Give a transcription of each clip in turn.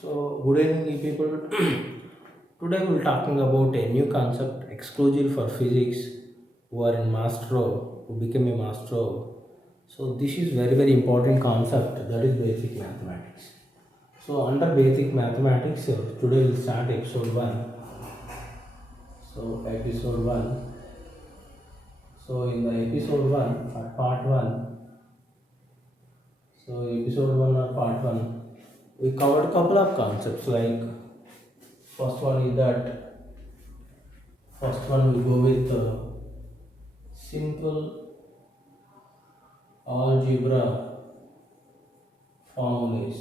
So, good evening, you people. Today we're talking about a new concept exclusive for physics who are in master, who became a master. So, this is very important concept, that is basic mathematics. So, under basic mathematics, today we'll start episode 1. So, episode 1. So, in the episode 1 or part 1, so episode 1 or part 1, we covered a couple of concepts like first one is that first one we go with simple algebra formulas.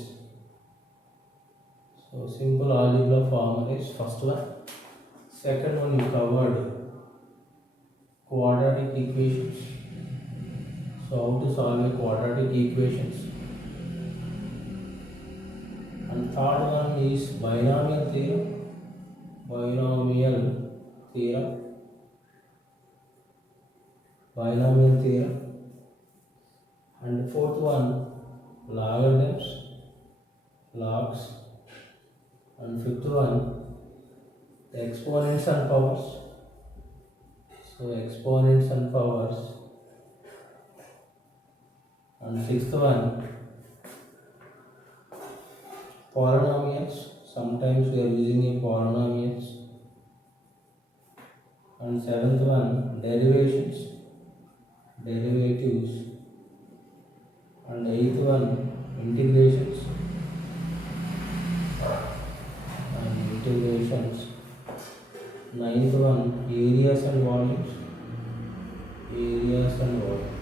So simple algebra formulas first one. Second one we covered quadratic equations. So how to solve a quadratic equations. And third one is binomial theorem. Binomial theorem. Binomial theorem. And fourth one, logarithms, logs. And fifth one, the exponents and powers. So exponents and powers. And sixth one, polynomials. Sometimes we are using a polynomials. And seventh one, derivatives. Derivatives. And eighth one, integrations. And integrations. Ninth one, areas and volumes. Areas and volumes.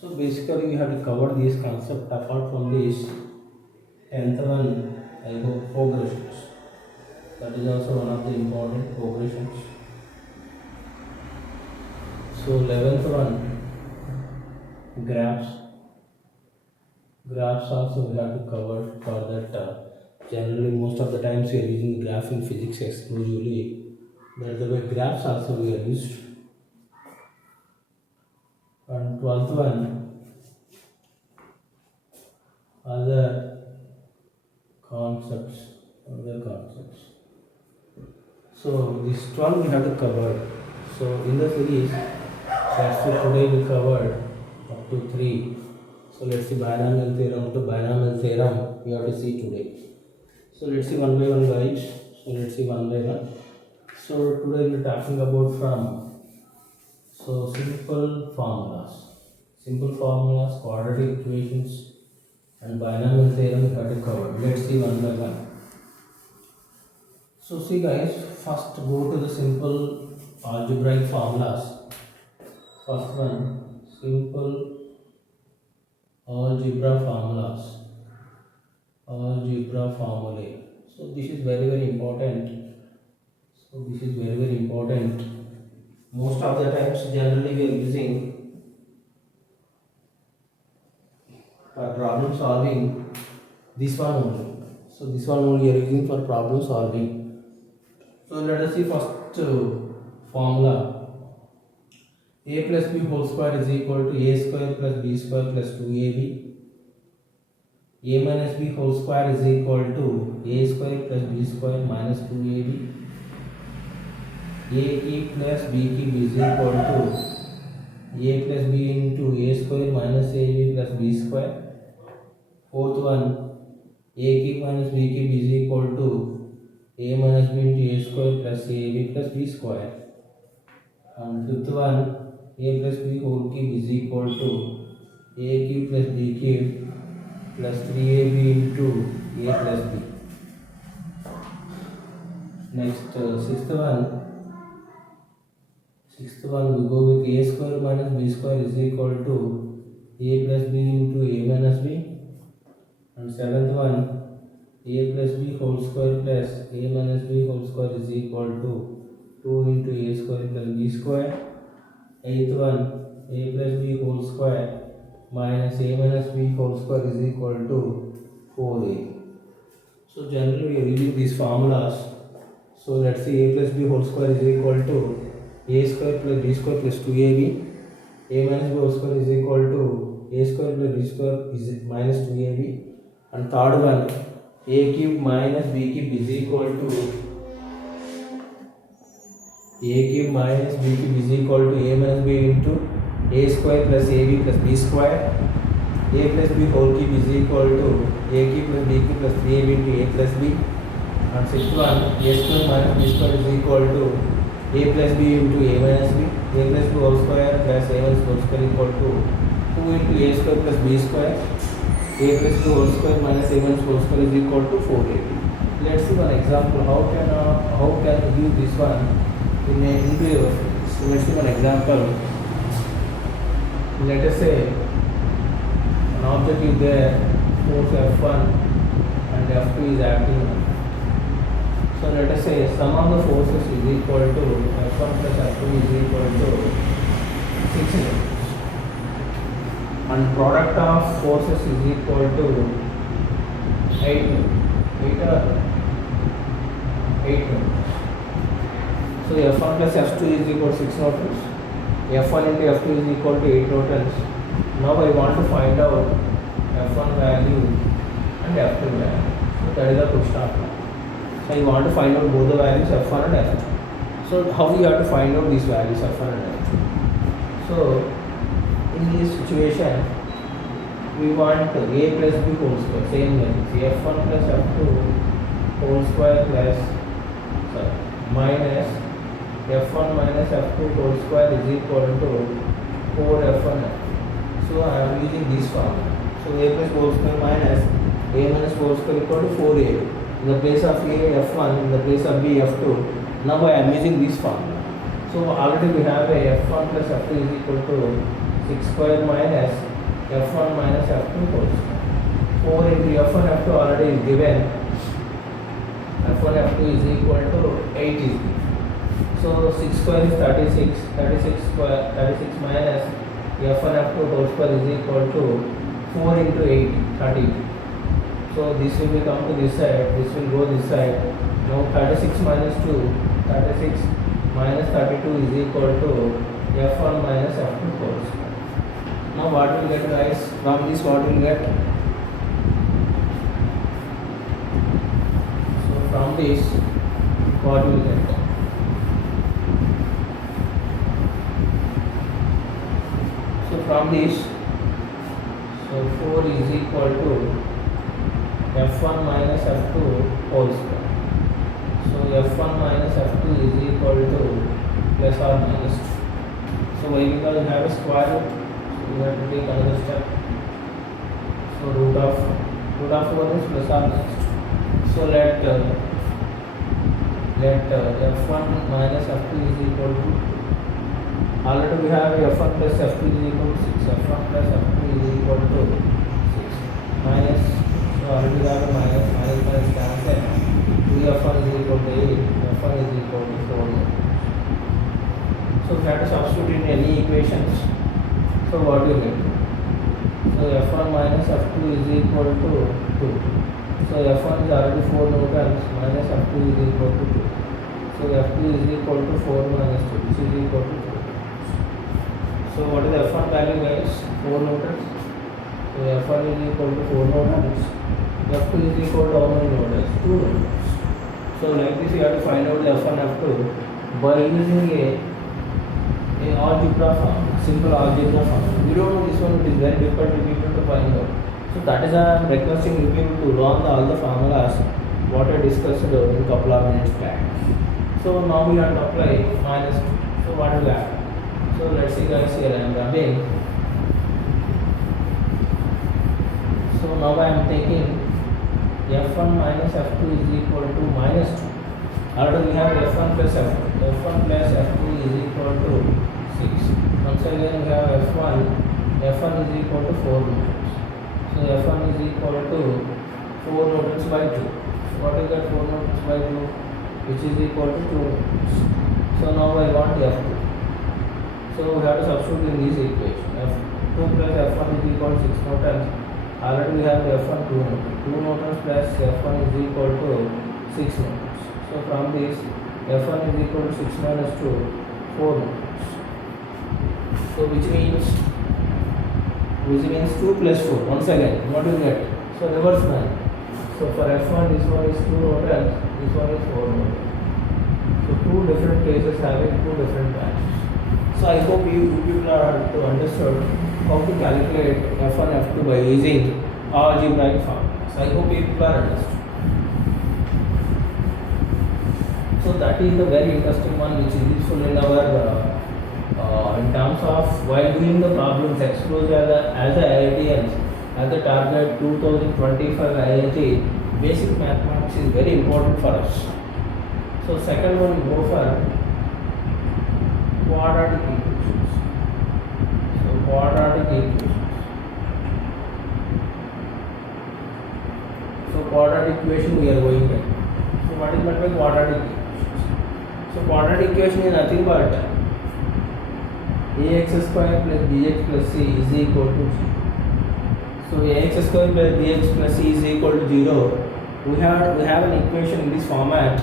So basically we have to cover these concepts. Apart from this, 10th one, I hope progressions. That is also one of the important progressions. So 11th one, graphs. Graphs also we have to cover for that. Generally most of the times we are using graph in physics exclusively. By the way, graphs also we are used. And 12th one, other concepts. So this 12 we have to cover. So in the series, that's why today we covered up to 3. So let's see binomial theorem to binomial theorem we have to see today. So let's see one by one, guys. So let's see one by one. So today we're talking about simple formulas, quadratic equations, and binomial theorem we have to cover. Let's see one by one. So see, guys, first go to the simple algebraic formulas. First one, simple algebra formulas. Algebra formulae. So this is very important. Most of the times generally we are using for problem solving this one only. So this one only we are using for problem solving. So let us see first formula. A plus b whole square is equal to a square plus b square plus 2ab. A minus b whole square is equal to a square plus b square minus 2ab. A cube plus b cube is equal to a plus b into a square minus ab plus b square. Fourth one, a cube minus b cube is equal to a minus b into a square plus ab plus b square. And fifth one, a plus b whole cube is equal to a cube plus b cube plus 3ab into a plus b. Next, sixth one we go with a square minus b square is equal to a plus b into a minus b. And seventh one, a plus b whole square plus a minus b whole square is equal to 2 into a square plus b square. Eighth one, a plus b whole square minus a minus b whole square is equal to 4a. So generally we are using these formulas. So let's see, a plus b whole square is equal to a square plus b square plus 2ab. A minus b whole square is equal to a square plus b square is minus 2ab, and third one a cube minus b cube is equal to a cube minus b cube is equal to a minus b into a square plus ab plus b square. A plus b whole cube is equal to a cube plus b cube plus 3ab into a plus b. And sixth one, a square minus b square is equal to a plus b into a minus b. A plus b whole square plus a minus whole square equal to 2 into a square plus b square. A plus b whole square minus a minus whole square is equal to 4ab. Let's see one example. How can you use this one into your field? So let's see one example. Let us say an object is there, force F1 and F2 is acting on. So let us say sum of the forces is equal to F1 plus F2 is equal to 6 newtons, and product of forces is equal to 8 newtons. So F1 plus F2 is equal to 6 newtons. F1 into F2 is equal to 8 newtons. Now I want to find out F1 value and F2 value. So that is the question. So you want to find out both the values F1 and F2. So how you have to find out these values F1 and F2? So in this situation, we want a plus b whole square, same like F1 plus F2 whole square plus minus F1 minus F2 whole square is equal to 4F1. So I am using this formula. So a plus whole square minus a minus whole square equal to 4a. In the place of a F1, in the place of b F2. Now I am using this formula. So already we have a F1 plus F2 is equal to 6 square minus F1 minus F2 whole square. 4 into F1 F2 already is given. F1 F2 is equal to 8 is given. So 6 square is 36. 36 minus F1 F2 whole square is equal to 4 into 8, 30. So this will come to this side, this will go this side. Now 36 minus 2, 36 minus 32 is equal to F1 minus F2 whole square. Now what will get, guys? From this what will get? So from this what will get? So from this, so 4 is equal to F1 minus F2 whole square. So F1 minus F2 is equal to plus or minus 2. So why? Because we have a square root, so we have to take another step. So root of 4 is plus or minus 2. So let F1 minus F2 is equal to, already we have F1 plus F2 is equal to 6. F1 plus F2 is equal to 6 minus, so already we have a minus cancel. 2F1 is equal to 8, F1 is equal to 4. So we have to substitute in any equations. So what do you get? So F1 minus F2 is equal to 2. So F1 is already 4 newtons minus F2 is equal to 2. So F2 is equal to 4 minus 2, which is equal to 2. So what is the F1 value, guys? 4 newtons. So F1 is equal to 4 newtons. F2 is equal to how many newtons? 2 newtons. So like this you have to find out the F1 F2 by using a algebra form, simple algebra form. We don't know this one, it is very difficult to people to find out. So that is why I am requesting you people to learn all the formulas what I discussed in a couple of minutes back. So now we have to apply minus 2. So what will happen? So let's see, guys, here I am rubbing. So now I am taking F1 minus F2 is equal to minus 2. Already we have F1 plus F2. F1 plus F2 is equal to 6. Once again we have F1 is equal to 4 newtons. So F1 is equal to 4 newtons by 2. So what is that 4 newtons by 2? Which is equal to 2 newtons. So now I want F2. So we have to substitute in this equation. F2 plus F1 is equal to 6 newtons. Already we have F1 2 newtons. 2 newtons plus F1 is equal to 6 newtons. So from this F1 is equal to 6 minus 2, 4 newtons. So which means 4 newtons plus F1 is equal to 6 newtons. Already we have F1 2 newtons. 2 newtons plus F1 is equal to 6 newtons. So from this F1 is equal to 6 minus 2, 4 newtons. So which means 4 newtons plus F1 is equal to 6 newtons. So which means which means 2 plus 4. Once again, what do you get? So reverse man. So for F1, this one is 2 newtons, this one is 4 newtons. So two different cases having two different values. So I hope you people are to understood how to calculate F1, F2 by using algebraic formulas. I hope you people are understood. So that is the very interesting one which is useful in our in terms of while doing the problems exposed as a IITians as a target 2025 IIT. Basic mathematics is very important for us. So second one we go for quadratic equations. So quadratic equations. So quadratic equation we are going here. So what is meant by quadratic equations? So quadratic equation is nothing but ax square plus bx plus c is equal to 0. So ax square plus bx plus c is equal to 0. We have an equation in this format,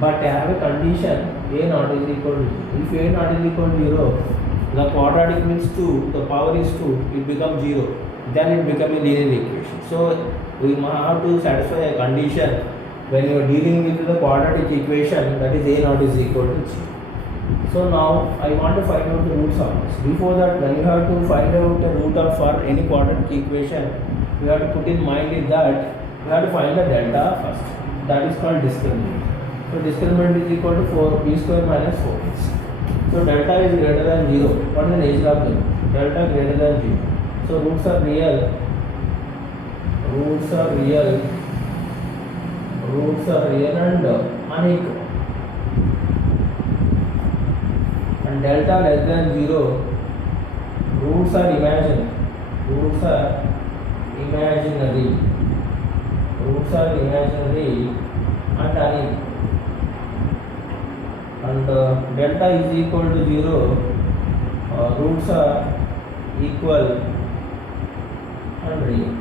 but I have a condition a naught is equal to 0. If a naught is equal to 0, the quadratic means 2, the power is 2, it becomes 0. Then it becomes a linear equation. So we have to satisfy a condition when you are dealing with the quadratic equation, that is a naught is equal to 0. So now I want to find out the roots of this. Before that, when you have to find out the root of for any quadratic equation, you have to put in mind is that you have to find the delta first. That is called discriminant. So discriminant is equal to 4b square minus 4ac. So delta is greater than 0. What is the nature of them? Delta greater than 0. So roots are real. Roots are real. Roots are real and unequal. And delta less than 0, roots are imaginary. Roots are imaginary. Roots are imaginary and unequal. And delta is equal to 0, roots are equal and real.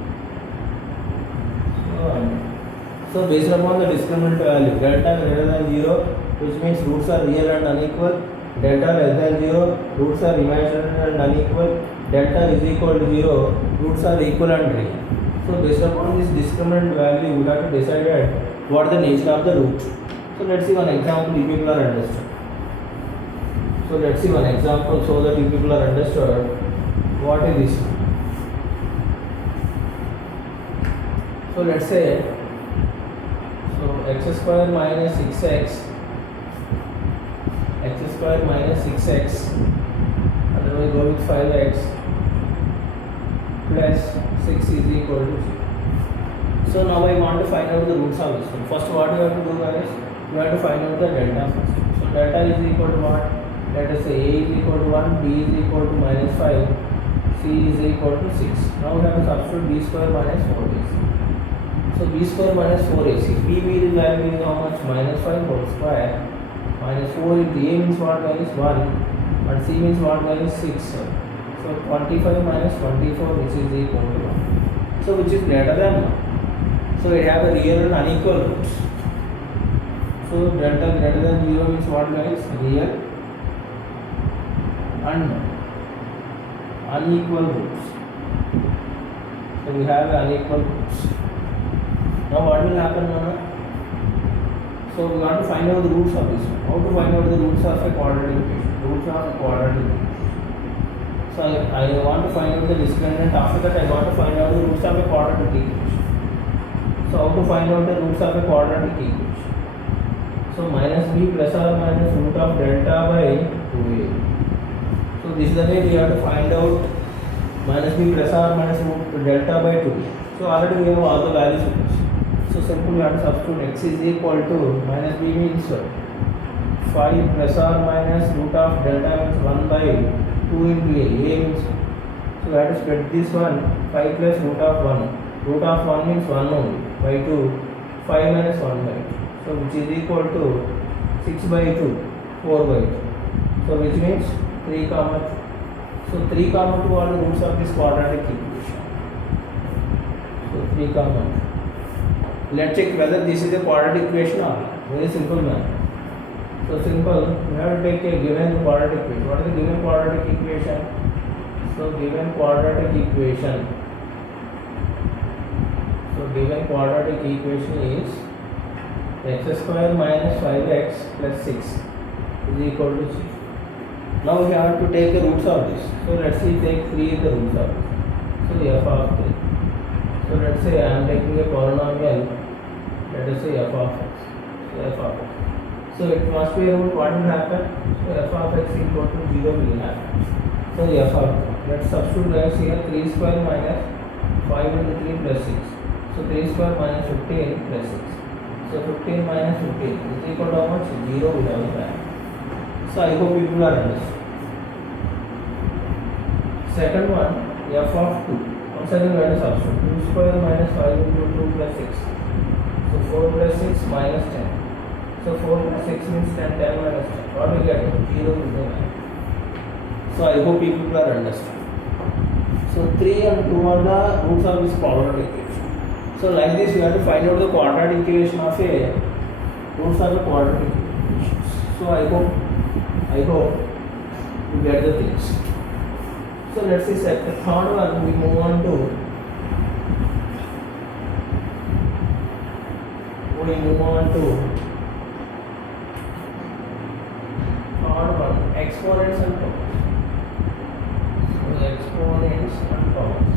So based upon the discriminant value, delta greater than 0, which means roots are real and unequal. Delta less than 0, roots are imaginary and unequal. Delta is equal to 0, roots are equal and real. So based upon this discriminant value, we have to decide what is the nature of the root. So let's see one example if people are understood. So let's see one example so that you people are understood what is this. So let's say, so x square minus 6x, x square minus 6x, and then we go with 5x plus 6 is equal to 0. So now I want to find out the roots of this one. First what you have to do guys, you have to find out the delta first. So delta is equal to what? Let us say a is equal to 1, b is equal to minus 5, c is equal to 6. Now we have to substitute b square minus 4ac. So b square minus 4ac, b value is how much? Minus 5 whole square minus 4 into a means what guys? 1 and c means what guys? 6. So 25 minus 24 which is equal to 1. So which is greater than 1. So it have a real and unequal roots. So delta greater than 0 means what guys? Real and unequal roots. So we have unequal roots. Now what will happen now? So we want to find out the roots of this one. How to find out the roots of a quadratic equation? Roots of a quadratic equation. So I want to find out the discriminant. After that I want to find out the roots of a quadratic equation. So how to find out the roots of a quadratic equation? So minus b plus or minus root of delta by 2a. So this is the way we have to find out minus b plus or minus root delta by 2a. So already we have all the values with us. So simple we have to substitute x is equal to minus b means 5 plus or minus root of delta means 1 by 2 into a means, so we have to split this one 5 plus root of 1. Root of 1 means 1 only by 2, 5 minus 1 by 2. So which is equal to 6 by 2, 4 by 2. So which means 3 comma 2. So 3 comma 2 are the roots of this quadratic equation. So 3 comma 2. Let's check whether this is a quadratic equation or not. Very simple man. So simple, we have to take a given quadratic equation. What is the given quadratic equation? So given quadratic equation. So given quadratic equation is x square minus 5x plus 6 is equal to 0. Now we have to take the roots of this. So let's see, take 3 is the roots of this. So f of 3. So let's say I am taking a polynomial. Let us say f of x. So f of x. So it must be a root. What will happen? So f of x equal to 0 will happen. So f of 3. Let's substitute guys here 3 square minus 5 into 3 plus 6. So 3 square minus 15 plus 6. So 15 minus 15 is equal to how much? 0 will have a value. So I hope people are understood. Second one, f of 2. Once again we have to substitute 2 square minus 5 into 2 plus 6. So 4 plus 6 minus 10. So 4 plus 6 means 10, 10 minus 10. What we get? 0 will be value. So I hope people are understood. So 3 and 2 are the roots of this quadratic equation. So like this we have to find out the quadratic equation of a roots of the quadratic equations. So I hope you get the things. So let's see the third one, we move on to third one, exponents and powers. So exponents and powers.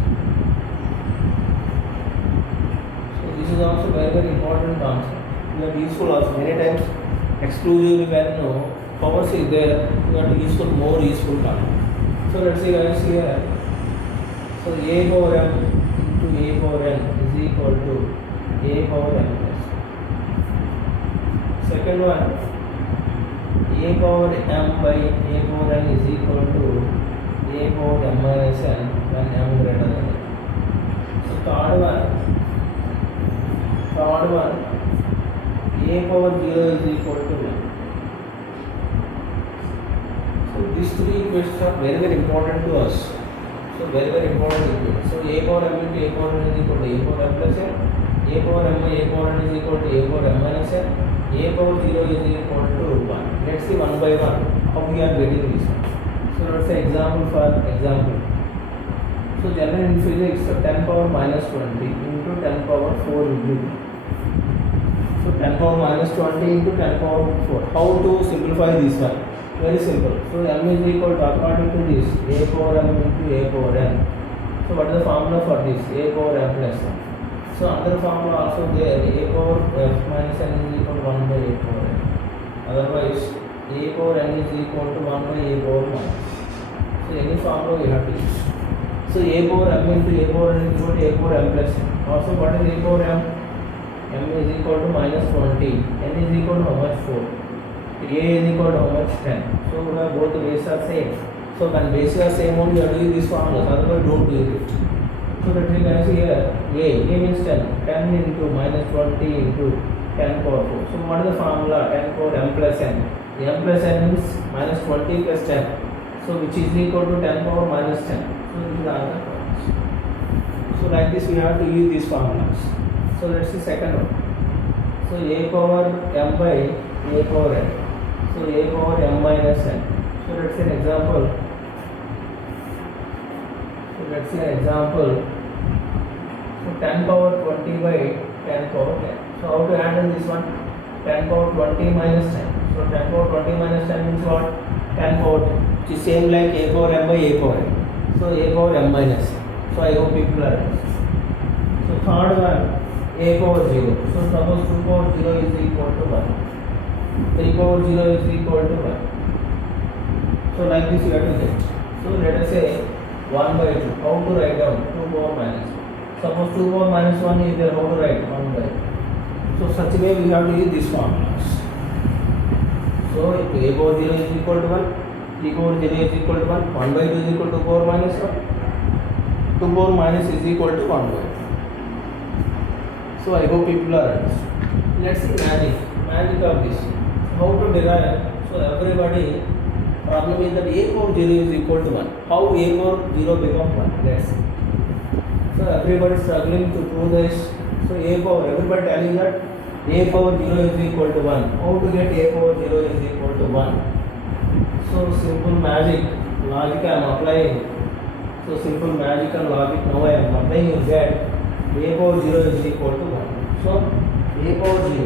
So this is also very very important concept. You are useful also many times exclusively when powers is there, you are more useful concept. So let's see guys here. So a power m into a power n is equal to a power m plus. Second one, a power m by a power n is equal to a power m minus n when m greater than n. So third one, a power 0 is equal to 1. So these three equations are very very important to us. So very very important equations. So a power m into a power n is equal to a power m plus n. A power m by a power n is equal to a power m minus n. A power 0 is equal to 1. Let's see one by one how we are getting this one. So let's say example for example. So generally in physics, 10 power minus 20 into 10 power 4 will be. So 10 power minus 20 into 10 power 4. How to simplify this one? Very simple. So m is equal to, according to this, a power m into a power n. So what is the formula for this? A power m plus 1. So another formula also there, a power f minus n is equal to 1 by a power n. Otherwise, a power n is equal to 1 by a power minus. So any formula we have to use. So a power m into a power n is equal to a power m plus n. Also what is a power m? M is equal to minus 20. N is equal to how much? 4. A is equal to how much? 10. So both the bases are same. So when bases are same only you are doing these formulas, otherwise don't do it. So that we can see here, A means 10. 10 into minus 20 into 10 power 4. So what is the formula? 10 power m plus n. M plus n means minus 20 plus 10. So which is equal to 10 power minus 10. So this is the answer for this. So like this we have to use these formulas. So let's see second one. So a power m by a power n. So a power m minus n. So let's see an example. So 10 power 20 by 10 power 10. So how to handle this one? 10 power 20 minus 10. So 10 power 20 minus 10 means what? 10 power 10. Which is same like a power m by a power n. So a power m minus n. So I hope people are understood. So third one, a power 0. So suppose 2 power 0 is equal to 1. 3 power 0 is equal to 1. So like this you have to get. So let us say 1 by 2. How to write down? 2 power minus 1. Suppose 2 power minus 1 is there. How to write? 1 by 2. So such a way we have to use these formulas. So if a power 0 is equal to 1, 3 power 0 is equal to 1, 1 by 2 is equal to 2 power minus 1. 2 power minus is equal to 1 by 2. So I hope people are understood. Let's see magic of this. How to derive? So everybody problem is that a power 0 is equal to 1. How a power 0 become 1? Let's see. So everybody is struggling to prove this. So a power, everybody telling that a power 0 is equal to 1. How to get a power 0 is equal to 1? So simple magic logic I am applying. So simple magical logic. Now I am applying. You get a power 0 is equal to 1. So a power 0.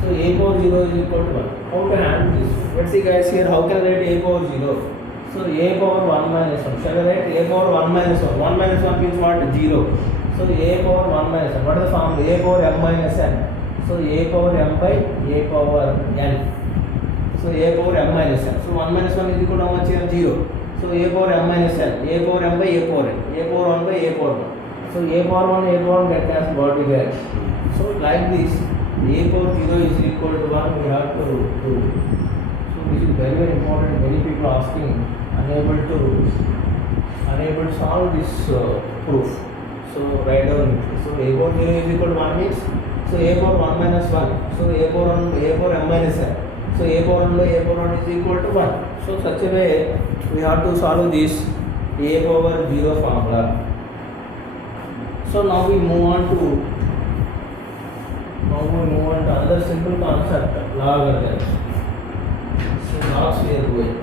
So a power 0 is equal to 1. How to handle this? Let's see guys here. How can I write a power 0? So a power 1 minus 1. Shall I write a power 1 minus 1? 1 minus 1 means what? 0. So a power 1 minus 1. What is the formula? A power m minus n. So a power m by a power n. So a power m minus n. So 1 minus 1 is equal to how much here? 0. So a power m minus n. A power m by a power n. A power 1 by a power 1. So a power 1 get cancelled. What we get? So like this, a power 0 is equal to 1. We have to do. So this is very very important. Many people asking unable to solve this proof. So write down. So a power 0 is equal to 1 means. So a power 1 minus 1. So a power m minus n. So a power 1 by a power 1 is equal to 1. So such a way we have to solve this a power 0 formula. So now we move on to another simple concept, logarithms. So logs we are going.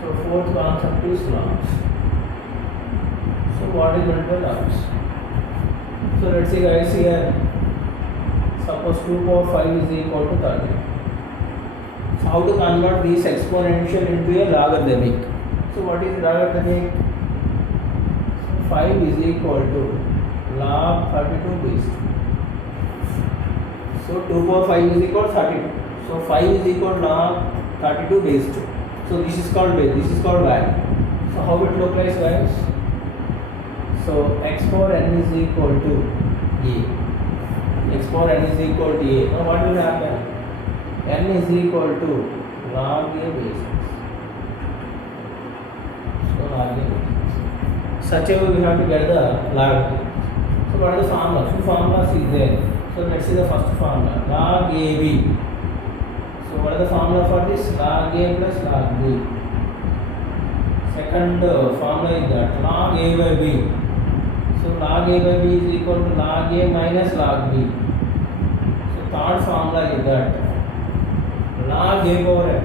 So fourth concept is logs. So what is meant by logs? So let's see guys here. Suppose 2 power 5 is equal to 30. So how to convert this exponential into a logarithmic? So what is logarithmic? So 5 is equal to log 32 base 2. So 2 power 5 is equal to 32. So 5 is equal to log 32 base 2. So this is called base, this is called value. So how it looks like guys? So x power n is equal to a. X power n is equal to a. Now what will happen? N is equal to log a base 6. So log a base 6. Such a way we have to get the logarithm. So what are the formulas? Two formulas is there. So let's see the first formula, log AB. So what is the formula for this? Log A plus log B. Second formula is that log A by B. So log A by B is equal to log A minus log B. So third formula is that log A power n.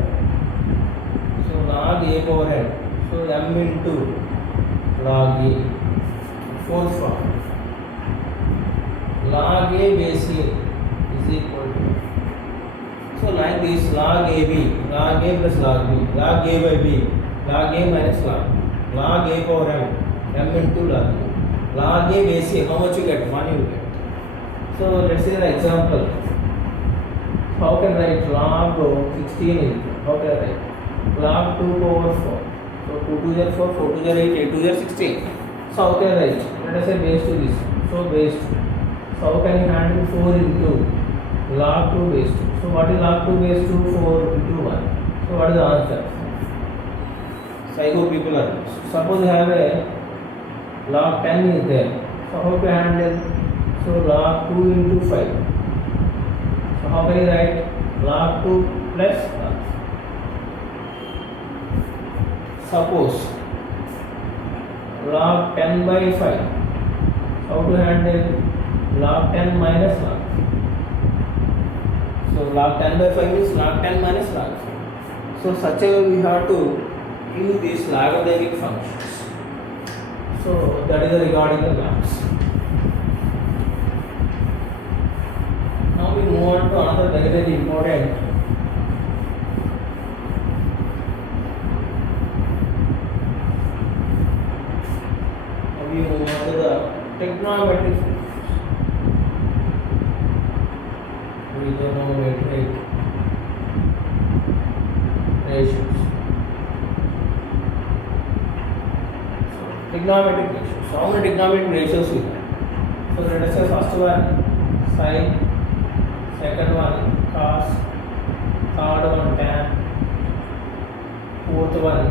So log A power n. So m into log A. Fourth formula, log A base A is equal to. So like this, log AB, log A plus log B, log A by B, log A minus log A power m into log A. Log A base A, how much you get? 1 you get. So let's say the example. How can I write log 16 is equal? How can I write? Log 2 power 4. So 2 to 4, 4 to 8, 8 to 16. So how can I write? Let us say base 2 this. So base 2. So how can you handle 4 into log 2 base 2? So what is log 2 base 2? 4 into 1. So what is the answer? Psycho people are. Suppose you have a log 10 is there. So how to handle? So log 2 into 5. So how can you write? Log 2 plus log. Suppose log 10 by 5. How to handle? Log 10 minus log. So log 10 by 5 means log 10 minus log 5. So such a way we have to use these logarithmic functions. So that is regarding the logs. Now we move on to another very very important. Now we move on to the trigonometric functions. Trigonometric ratios. Trigonometric ratios. So how many trigonometric ratios we have? So let us say first one sin, second one cos, third one tan, fourth one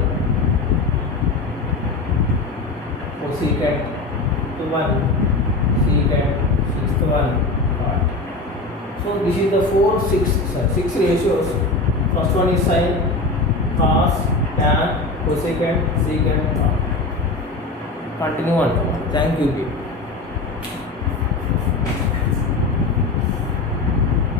cosecant, fifth one secant, sixth one cot. So this is the six ratios. First one is sin, cos, tan, cosecant, secant, cot. Continue on. Thank you people.